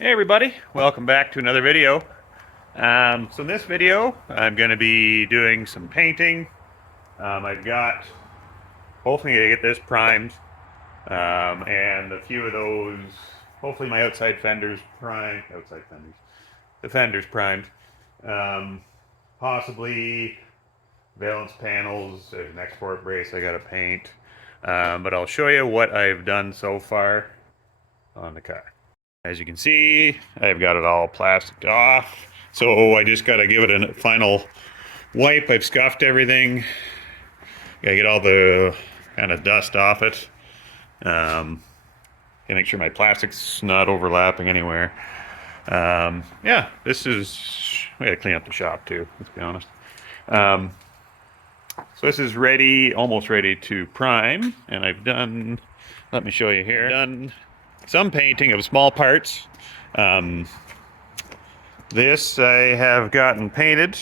Hey everybody, welcome back to another video. So in this video, I'm going to be doing some painting. I've got, hopefully I get this primed, and a few of those, hopefully my the fenders primed. Um, Possibly valence panels, there's an export brace I got to paint. But I'll show you what I've done so far on the car. As you can see, I've got it all plasticed off. So I just got to give it a final wipe. I've scuffed everything. Gotta get all the kind of dust off it. Gotta make sure my plastic's not overlapping anywhere. Yeah, we gotta clean up the shop too, let's be honest. Um, so this is ready, almost ready to prime. And let me show you here. I've done some painting of small parts. This I have gotten painted.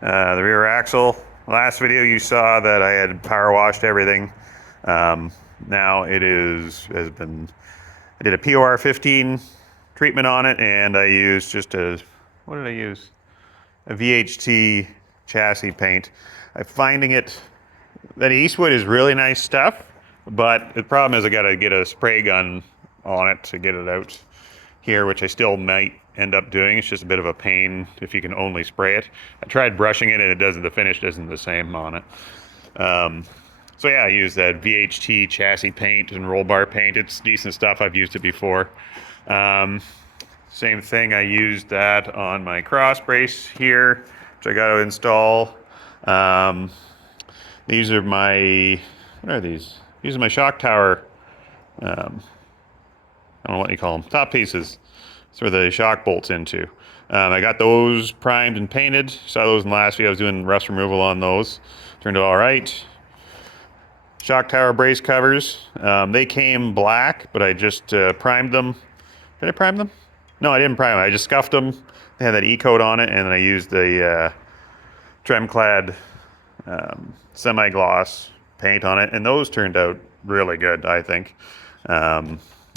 The rear axle. Last video you saw that I had power washed everything. Now I did a POR 15 treatment on it, and I used what did I use? A VHT chassis paint. I'm finding that Eastwood is really nice stuff, but the problem is I gotta get a spray gun on it to get it out here, which I still might end up doing. It's just a bit of a pain if you can only spray it. I tried brushing it and the finish isn't the same on it. So yeah, I use that VHT chassis paint and roll bar paint. It's decent stuff. I've used it before. Same thing, I used that on my cross brace here, which I got to install. These are what are these? These are my shock tower, I don't know what you call them, top pieces. That's where the shock bolts into. I got those primed and painted. Saw those in the last video. I was doing rust removal on those. Turned out all right. Shock tower brace covers. They came black, but I just primed them. Did I prime them? No, I didn't prime them. I just scuffed them. They had that E-coat on it, and then I used the Tremclad semi-gloss paint on it, and those turned out really good, I think.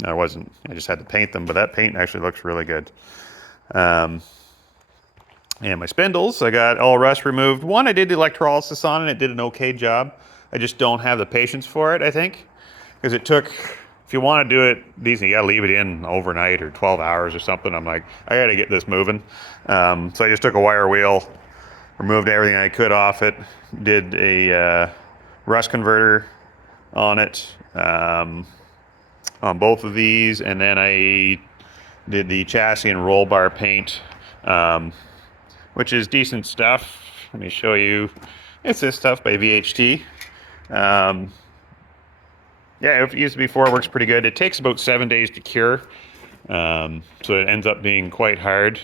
I just had to paint them, but that paint actually looks really good. And my spindles, I got all rust removed. One, I did the electrolysis on it. It did an okay job. I just don't have the patience for it, I think. Because if you want to do it decent, you got to leave it in overnight or 12 hours or something. I'm like, I got to get this moving. So I just took a wire wheel, removed everything I could off it, did a rust converter on it. On both of these, and then I did the chassis and roll bar paint, which is decent stuff. Let me show you. It's this stuff by VHT. Yeah, it used to be before. It works pretty good. It takes about 7 days to cure, so it ends up being quite hard.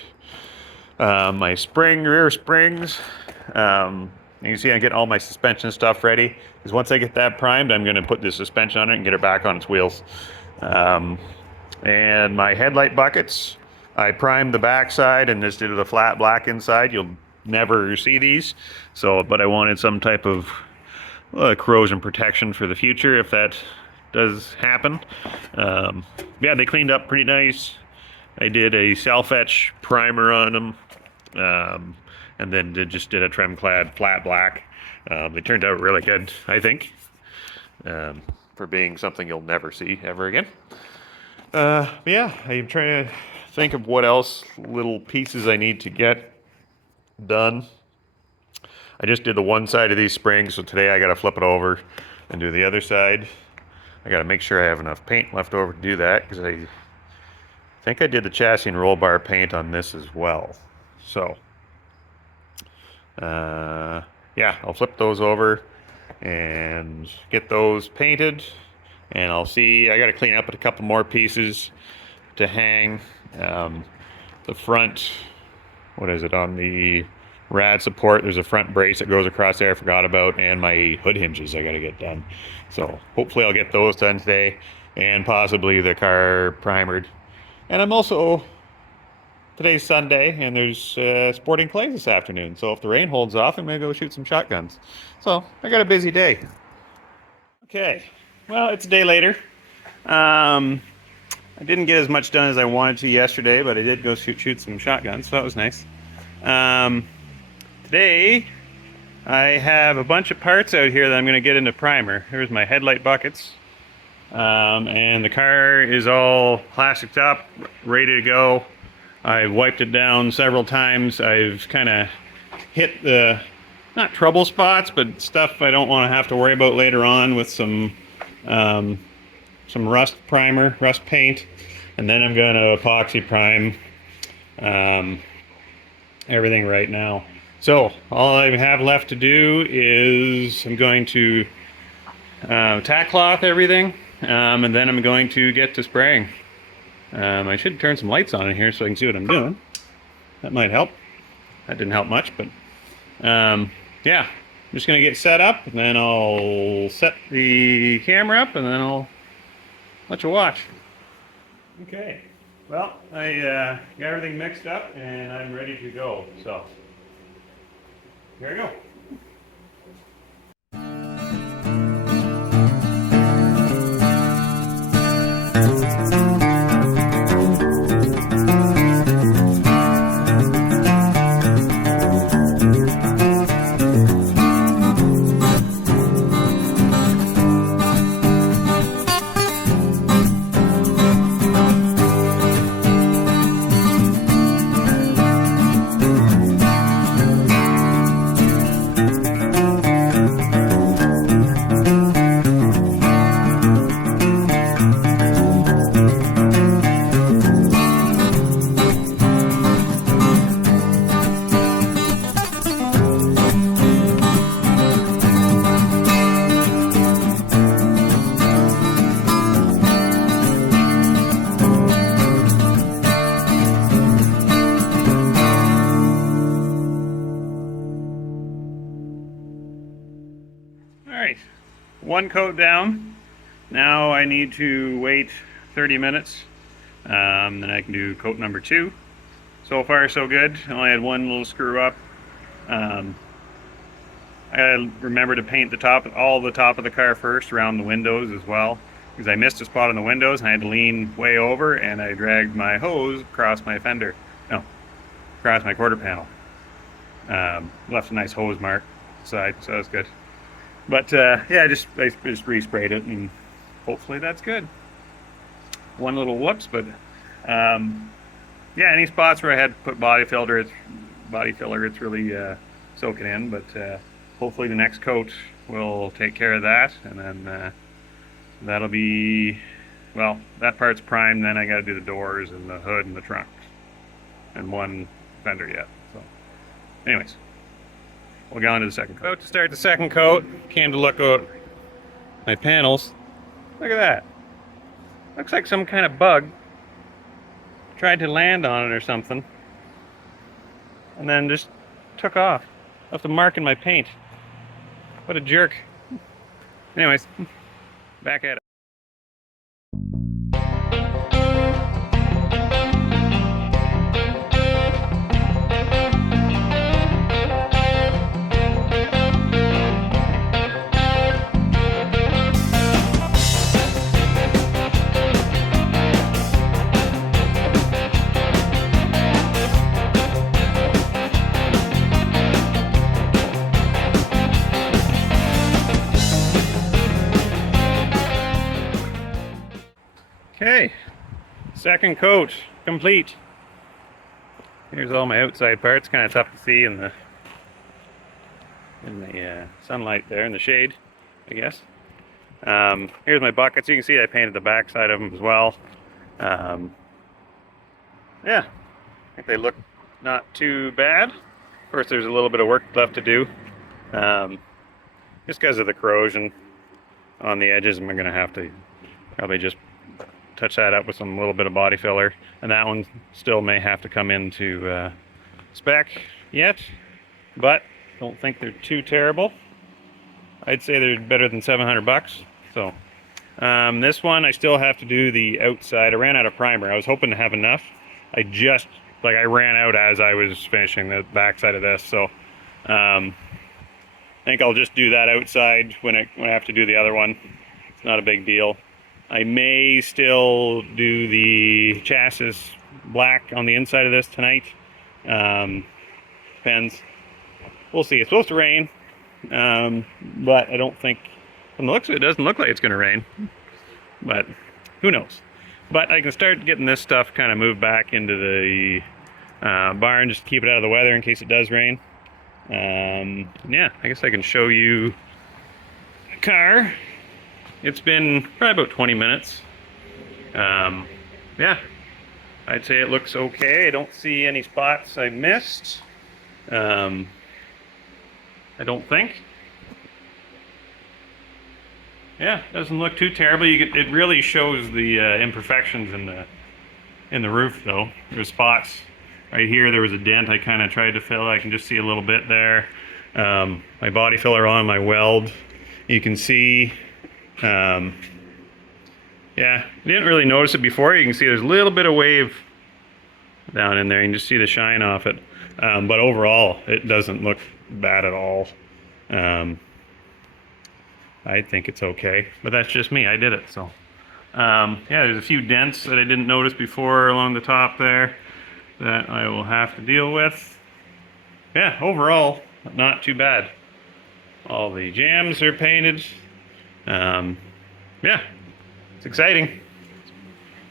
My rear springs. You can see I get all my suspension stuff ready. Because once I get that primed, I'm going to put the suspension on it and get it back on its wheels. And my headlight buckets, I primed the backside and just did a flat black inside. You'll never see these, but I wanted some type of corrosion protection for the future if that does happen. Yeah, they cleaned up pretty nice. I did a self-etch primer on them, and then just did a Tremclad flat black. They turned out really good, I think, for being something you'll never see ever again. Yeah, I'm trying to think of what else little pieces I need to get done. I just did the one side of these springs, so today I got to flip it over and do the other side. I got to make sure I have enough paint left over to do that, because I think I did the chassis and roll bar paint on this as well. So, yeah, I'll flip those over and get those painted, and I'll see. I got to clean up a couple more pieces to hang. The front, what is it, on the rad support, there's a front brace that goes across there I forgot about, and my hood hinges I got to get done. So hopefully I'll get those done today, and possibly the car primered. And I'm also, today's Sunday, and there's sporting clays this afternoon. So if the rain holds off, I'm going to go shoot some shotguns. So I got a busy day. Okay, well, it's a day later. I didn't get as much done as I wanted to yesterday, but I did go shoot some shotguns, so that was nice. Today, I have a bunch of parts out here that I'm going to get into primer. Here's my headlight buckets. And the car is all plasticked up, ready to go. I've wiped it down several times. I've kind of hit the, not trouble spots, but stuff I don't want to have to worry about later on with some rust primer, rust paint. And then I'm going to epoxy prime everything right now. So all I have left to do is I'm going to tack cloth everything, and then I'm going to get to spraying. I should turn some lights on in here so I can see what I'm doing. That might help. That didn't help much, but yeah, I'm just going to get set up, and then I'll set the camera up, and then I'll let you watch. Okay, well, I got everything mixed up, and I'm ready to go, so here we go. Alright, one coat down. Now I need to wait 30 minutes. Then I can do coat number 2. So far so good. I only had one little screw up. I gotta remember to paint the top, all the top of the car first, around the windows as well. Because I missed a spot on the windows and I had to lean way over and I dragged my hose across my fender. No, across my quarter panel. Left a nice hose mark side, so that's good. But yeah, I just resprayed it, and hopefully that's good. One little whoops, but yeah, any spots where I had to put body filler, it's really soaking in. But hopefully the next coat will take care of that, and then that'll be, well, that part's primed. Then I got to do the doors and the hood and the trunk, and one fender yet. So, anyways. We'll go on to the second coat. To start the second coat, came to look at my panels. Look at that. Looks like some kind of bug tried to land on it or something, and then just took off. Left a mark in my paint. What a jerk. Anyways, back at it. Okay, second coat complete. Here's all my outside parts. Kind of tough to see in the sunlight there, in the shade, I guess. Here's my buckets. You can see I painted the back side of them as well. Yeah, I think they look not too bad. Of course, there's a little bit of work left to do. Just because of the corrosion on the edges, I'm going to have to probably just touch that up with some little bit of body filler, and that one still may have to come into spec yet, but don't think they're too terrible. I'd say they're better than $700. So this one I still have to do the outside. I ran out of primer. I was hoping to have enough. I ran out as I was finishing the back side of this, so I think I'll just do that outside when I have to do the other one. It's not a big deal. I may still do the chassis black on the inside of this tonight. Depends. We'll see. It's supposed to rain, but I don't think, from the looks of it, doesn't look like it's going to rain. But who knows? But I can start getting this stuff kind of moved back into the barn just to keep it out of the weather in case it does rain. Yeah, I guess I can show you the car. It's been probably about 20 minutes. Yeah, I'd say it looks okay. I don't see any spots I missed. I don't think. Yeah, doesn't look too terrible. It really shows the imperfections in the roof, though. There's spots right here. There was a dent I kind of tried to fill. I can just see a little bit there. My body filler on my weld, you can see. Yeah, I didn't really notice it before. You can see there's a little bit of wave down in there. You can just see the shine off it. But overall, it doesn't look bad at all. I think it's okay, but that's just me. I did it, so. Yeah, there's a few dents that I didn't notice before along the top there that I will have to deal with. Yeah, overall, not too bad. All the jams are painted. Yeah, it's exciting.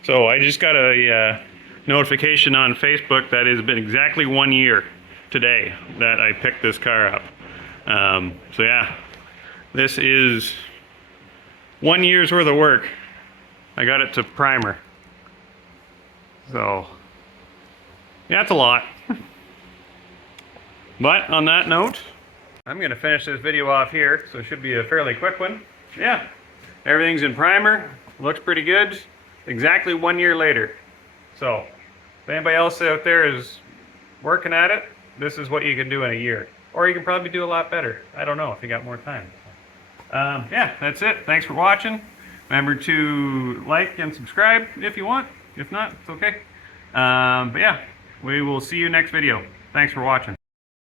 So I just got a notification on Facebook that it's been exactly 1 year today that I picked this car up. So yeah, this is 1 year's worth of work. I got it to primer. So yeah, it's a lot. But on that note, I'm gonna finish this video off here, so it should be a fairly quick one. Yeah, everything's in primer, looks pretty good. Exactly 1 year later. So if anybody else out there is working at it, this is what you can do in a year. Or you can probably do a lot better. I don't know if you got more time. Yeah, that's it. Thanks for watching. Remember to like and subscribe if you want. If not, it's okay. But yeah, we will see you next video. Thanks for watching.